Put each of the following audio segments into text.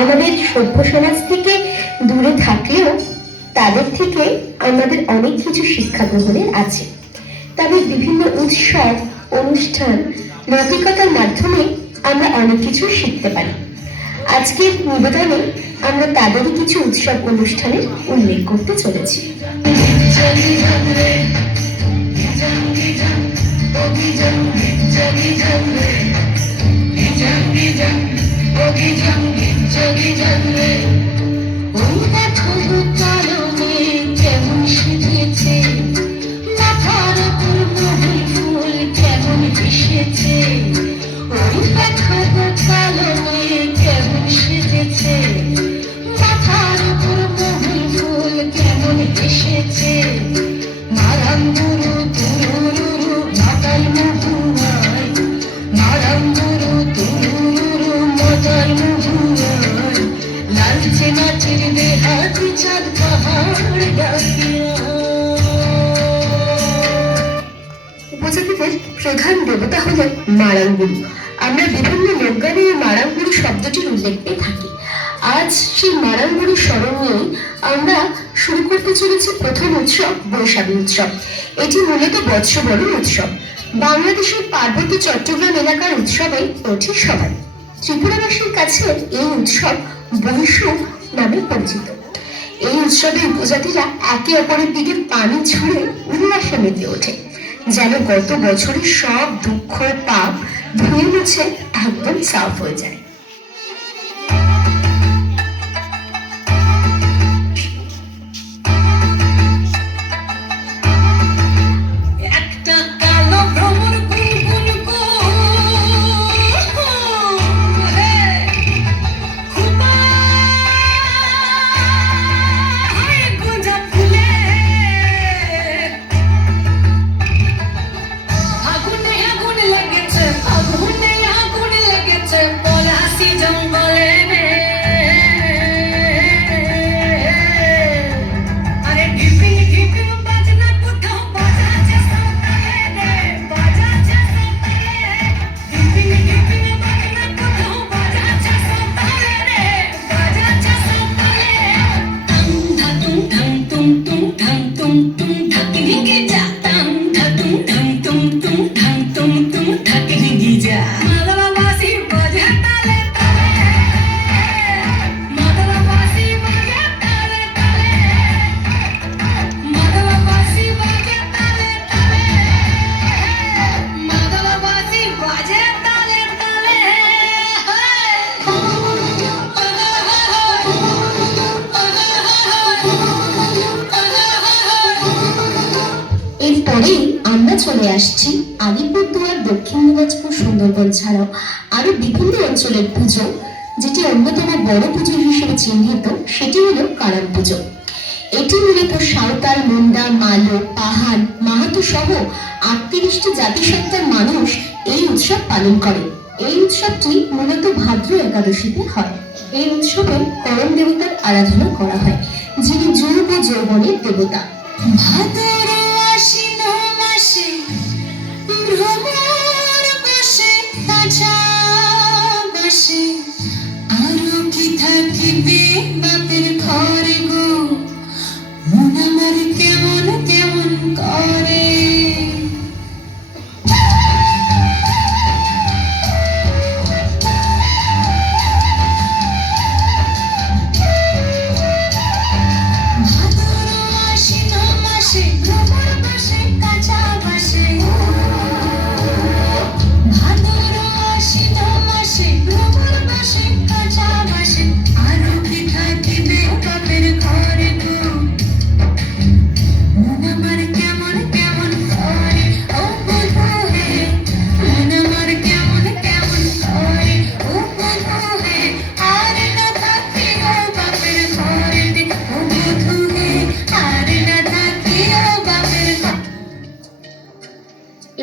আমাদের সভ্য সমাজ থেকে দূরে থাকলেও তাদের থেকে আমাদের অনেক কিছু শিক্ষা গ্রহণের আছে। তাদের বিভিন্ন উৎসব, অনুষ্ঠান, নৈতিকতার মাধ্যমে আমরা অনেক কিছু শিখতে পারি। আজকের নিবেদনে আমরা তাদেরই কিছু উৎসব অনুষ্ঠানের উল্লেখ করতে চলেছি। উপজাতিদের প্রধান দেবতা হলেন মারাঙ্গুরু। আমরা বিভিন্ন লোকগানে এই মারাঙ্গুরু শব্দটির উল্লেখ পেয়ে থাকি। আজ সেই মারাঙ্গুরু স্মরণ নিয়েই আমরা শুরু করতে চলেছি প্রথম উৎসব, বৈশাখী উৎসব। এটি মূলত বৎসবরণ উৎসব। বাংলাদেশের পার্বত্য চট্টগ্রাম এলাকার উৎসবে ওঠে সবাই। ত্রিপুরাবাসীর কাছে এই উৎসব বৈশু নামে পরিচিত। এই উৎসবে উপজাতিরা একে অপরের দিকে পানি ছুঁড়ে উল্লাসে মেতে ওঠে, যেন গত বছরের সব দুঃখ পাপ ধুয়ে মুছে একদম সাফ হয়ে যায়। এরপরেই আমরা চলে আসছি আলিপুরদুয়ার, দক্ষিণ দিনাজপুর, সুন্দরবন ছাড়াও আরো বিভিন্ন অঞ্চলের পুজো। যেটি অন্যতম বড় পুজো হিসেবে চিহ্নিত সেটি হলো কারাম পুজো। এটি মূলত সাঁওতাল, মুন্ডা, মালো, পাহাড়, মাহাতো সহ 38টি জাতিসত্তার মানুষ এই উৎসব পালন করে। এই উৎসবটি মূলত ভাদ্র একাদশীতে হয়। এই উৎসবে করম দেবতার আরাধনা করা হয়, যিনি যুব ও যৌবনের দেবতা।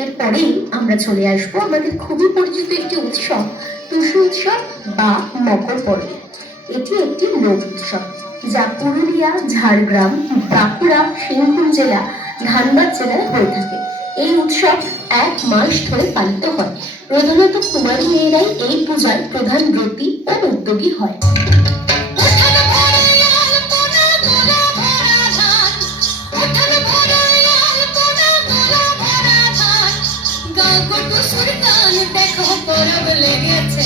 এরপরেই আমরা চলে আসবো আমাদের খুবই পরিচিত একটি উৎসব, টুসু উৎসব বা মকর পর্ব। এটি একটি লোক উৎসব যা পুরুলিয়া, ঝাড়গ্রাম, বাঁকুড়া, সিংভূম জেলা, ধানবাদ জেলায় হয়ে থাকে। এই উৎসব 1 মাস ধরে পালিত হয়। প্রধানত কুমারী মেয়েরাই এই পূজার প্রধান ব্রতী ও উদ্যোগী হয়।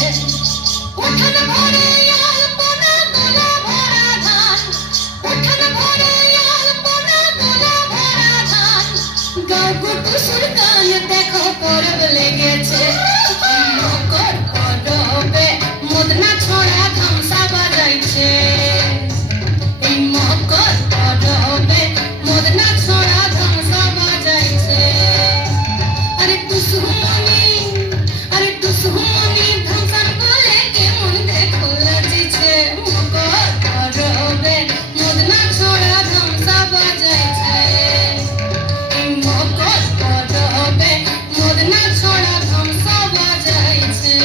গেছে। উঠোন ভরে আলপনা গোলা ভরা ধান, উঠোন ভরে আলপনা গোলা ভরা ধান, গাও টুসুর গান দেখো পরব লেগেছে। মকর পরবে মদনা ছড়া ধামসা বাজাইছে। এই মকর পরবে মদনা ছড়া ধামসা বাজাইছে। আরে টুসুমনি, আরে টুসুমনি ধামসার বলে কেমন দেখো লাচিছে। মকর পরবে মদনা ছড়া ধামসা বাজাইছে। এই মকর পরবে মদনা ছড়া ধামসা বাজাইছে।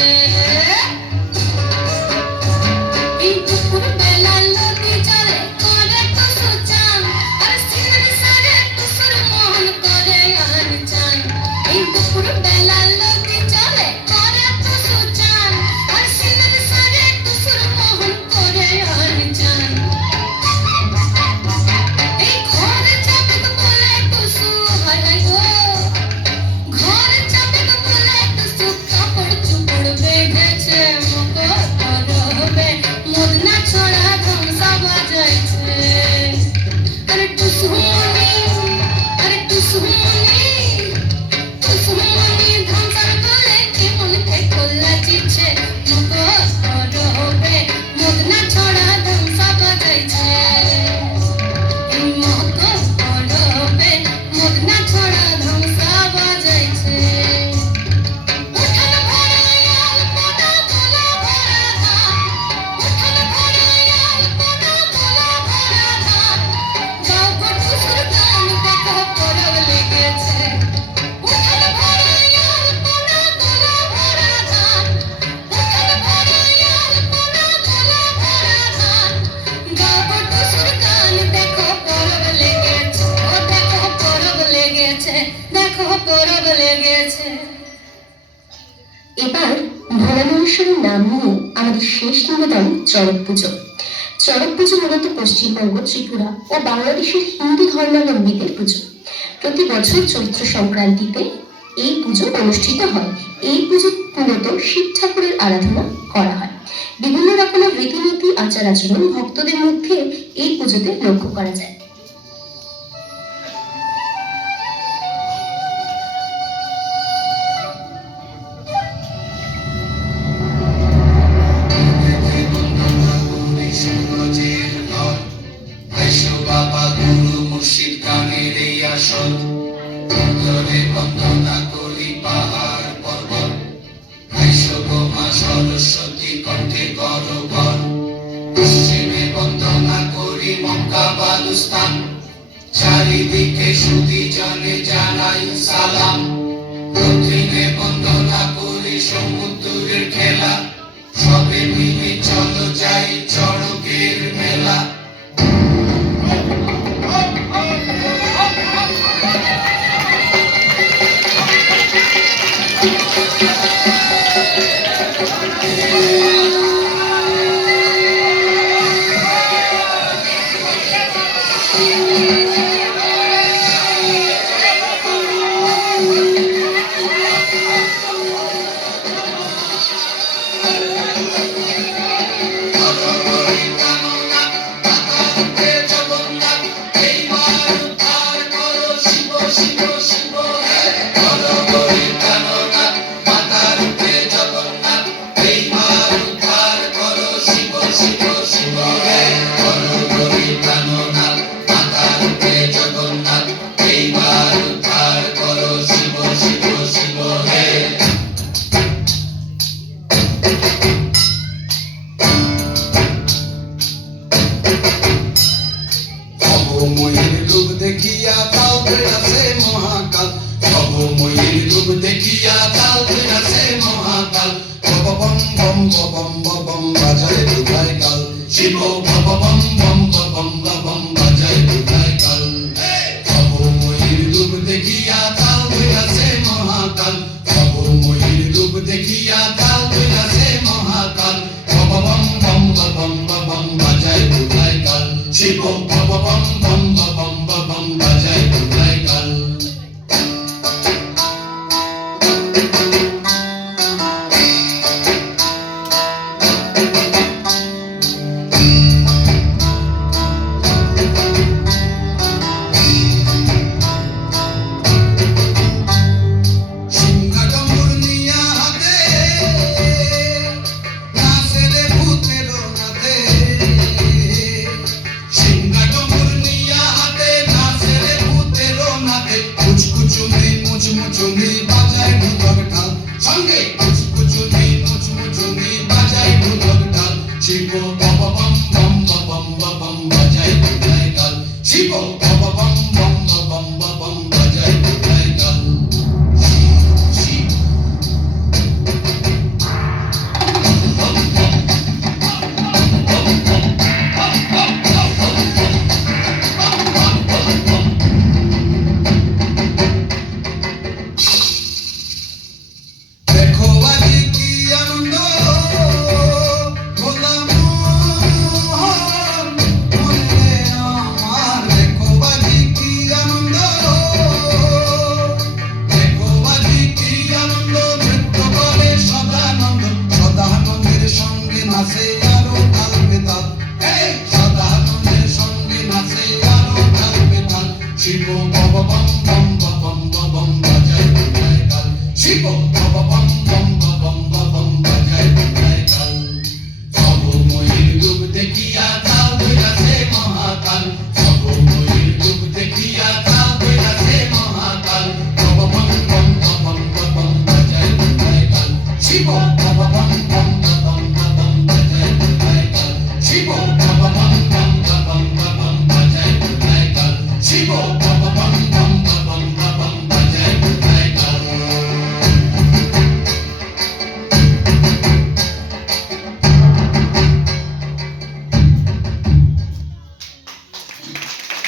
এই দুপুর বেলা নদী জলে করে টুসু চান, আর সিনার সারে টুসুর মন করে আন চান। এই দুপুর বেলা নদী জলে করে টুসু চান, আর সিনার সারে টুসুর মন করে আন চান। এই ঘরে যাবে তো বলে টুসু, হায় হায় গো, ঘরে যাবে তো বলে টুসু কাপড় চুপড় বেঁধেছে। মকর পরবে মদনা ছড়া ধামসা বাজাইছে। আরে টুসুমনি, আরে টুসুমনি, টুসুমনি ধামসার বলে কেমন দেখো লাচিছে। মকর পরবে মদনা ছড়া ধামসা বাজাইছে। এই মকর পরবে মদনা ছড়া ধামসা বাজাইছে। উঠোন ভরে আলপনা গোলা ভরা ধান, উঠোন ভরে আলপনা গোলা ভরা ধান, গাও টুসুর গান দেখো পরব লেগেছে। উঠোন ভরে আলপনা গোলা ভরা ধান, উঠোন ভরে আলপনা গোলা ভরা ধান, গাও টুসুর গান দেখো পরব লেগেছে। ও দেখো পরব লেগেছে, দেখো পরব লেগেছে। এবার ভোলামহেশ্বরের নাম নিয়ে আমাদের শেষ নিবেদন চড়ক পুজো। চড়ক পুজো মূলত পশ্চিমবঙ্গ, ত্রিপুরা ও বাংলাদেশের হিন্দু ধর্মাবলম্বীদের পুজো। প্রতি বছর চৈত্র সংক্রান্তিতে এই পুজো অনুষ্ঠিত হয়। এই পুজো মূলত শিব ঠাকুরের আরাধনা করা হয়। বিভিন্ন রকমের রীতিনীতি, আচার আচরণ ভক্তদের মধ্যে এই পুজোতে লক্ষ্য করা যায়। বাবা গুরু মুর্শিদ গানের এই আসর, উত্তরে বন্দনা করি পাহাড় পর্বত, মা সরস্বতী কণ্ঠে গরবর, পশ্চিমে বন্দনা করি মক্কা বালুস্তান, চারিদিকে সুধী জনে জানাই সালাম, দক্ষিণে বন্দনা করি সমুদ্রের খেলা, সবে মিলে চলো যাই চড়কের মেলা। দেখিয়া তাও বেড়াছে মহাকাল, ভবময়ীর রূপ দেখিয়া তাও বেড়াছে মহাকাল, বম বম বম বম বাজায় দুধায় কাল, শিব বম বম বম বম বাজায় দুধায় কাল। ভবময়ীর রূপ দেখিয়া তাও বেড়াছে মহাকাল, ভবময়ীর রূপ দেখিয়া তাও বেড়াছে মহাকাল, বম বম বম বম বাজায় দুধায় কাল, শিব বম বম বম বম বাজায় দুধায় কাল। শিব বম বম বম বম বম বাজায় কোথায় কাল শিব বম বম বম বম বম বাজায় কোথায় কাল শিব দেখো আজি কি আনন্দ ভোলা মোহন মনে আমার দেখো আজি কি আনন্দ দেখো আজি কি আনন্দ নৃত্য করে সদানন্দ সদানন্দের সঙ্গে নাচে আরো তাল বেতাল সদানন্দের সঙ্গে নাচে আরো তাল বেতাল শিব বম বম বম বম বম বাজায় কোথায় কাল শিব